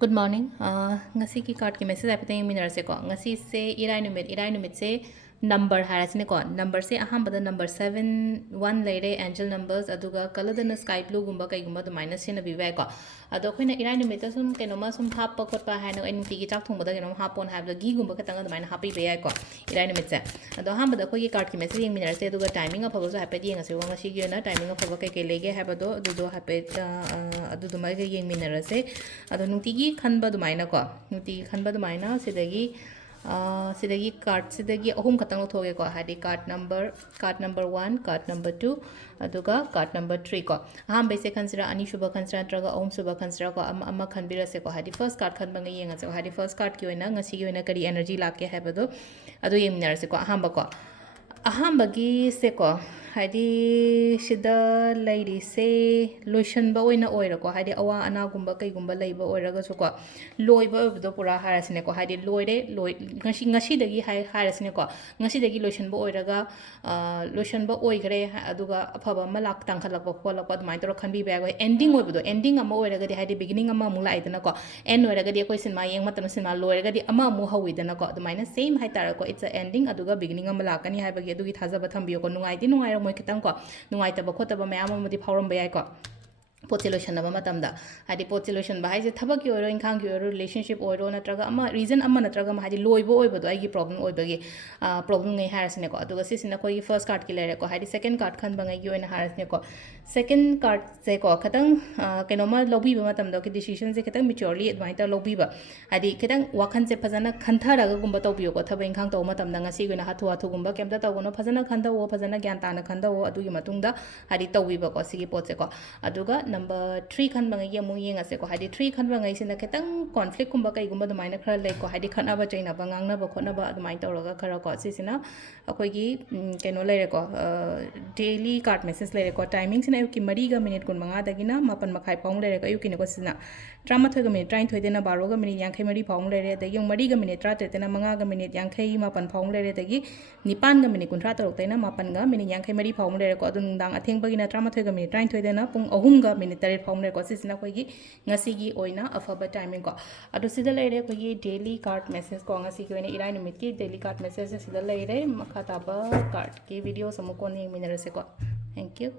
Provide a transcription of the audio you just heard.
Good morning. Ngasigi card ki message apita yung minarase ko. Ngasi se irai numit se number harasine ko. Number se ahambada number 7 1 leire angel numbers aduga color na sky blue gumba kai gumba to minus sin biwa ko. Ado ko na irai numit sum kenoma sum hap pa khot pa hano en tigi chak thong bada kenom hapon have the gi gumba katanga to minus happy biwa ko. Irai numit se. Ado ahambada ko ki card ki message yung minarase aduga timing of so happy di ngasi ngasi gi na timing of kai kai lege have do do happy adu do mai yung minarase. Ado nutigi khanba dumaina ko nutigi khanba dumaina sidagi card sidagi ahum khatang thoge ko hadi card number 1 card number 2 aduga card number 3 ko aham base khansira ani shuba khansira traga ahum shuba khansira ko ama khanbira se ko hadi first card khanba ngai yenga se ko hadi first card ki oina ngasi gi oina kari energy lakke habado adu yeminar se ko aham bagi se ko hadi sida lady se lotion ba oina oira ko hadi awa ana gumba kai gumba leiba oiraga su ko loiba do pura harasine ko hadi loire ngasi dagi harasine ko ngasi dagi lotion ba oiraga lotion ba oigre aduga afaba malak tangkhalak ba ko lakpa mai tor khanbi ba go ending oibudo ending ama oiraga di hadi beginning ama mu laidana ko end oiraga di koi sinma yeng matam sinma loiraga di ama mu hawidana ko adumaina same hai tar ko it's a ending aduga beginning ama lakani hai bagi adugi thajaba thambiyo ko nungai moi kitang ko nungai taba khotaba mayam amadi phauram bayai ko पोचेलोशन Hadi पोचेलोशन है थबक की इंखांग की relationship नत्रगा reason हादी लोइबो problem problem नहीं हारसनेको अखोई फर्स्ट कार्ड की लेरेको हादी सेकंड कार्ड खनबंगई हारसनेको सेकंड कार्ड से को खतंग कनोमा लौबीबा मतमदो की डिसीजन से खतंग मैच्योरली एडवाइस लौबीबा हादी खतंग वाखन से फजना खंथारगा गुंबा तौबियो थब इंखांग तौ मतमदा ngasi गोना हाथु हाथु गुंबा केमता तौगनो फजना खंदवो फजना ज्ञान ताना खंदवो अदुगी मतुंगदा हादी तौबिबा को सिगी पोचे को अदुगा नंबर 3 खनबंगई अमु येंगसे को हादी 3 खनबंगई सिना खतंग कॉन्फ्लिक्ट गुंबा कई गुंबा दुमाइना खरा ले को Hadi खनाबा चैनाबा ngangnaba khotnaba adumai tawraga khara ko sisina akoigi keno leire ko daily card message leire ko timing sina ayuki 3 ga minute 15 dagina 8 makhai paung leire ko ayuki ne ko sina 38 ga minute 33 dena 12 ga minute 53 paung leire dagi 3 ga minute 33 dena 5 ga minute 58 paung leire dagi 9 ga minute 13 dena 8 ga minute 53 paung leire ko adun dang atheng bagina 38 ga minute 33 dena pung 3 ga minute 3 paung leire ko sisina koigi ngasigi oina afaba timing ko adu sida leire koigi daily card message ko ngasi ki oina irai numit ki daily card message sida leire makha taba card ki video samu ko ni minarase ko thank you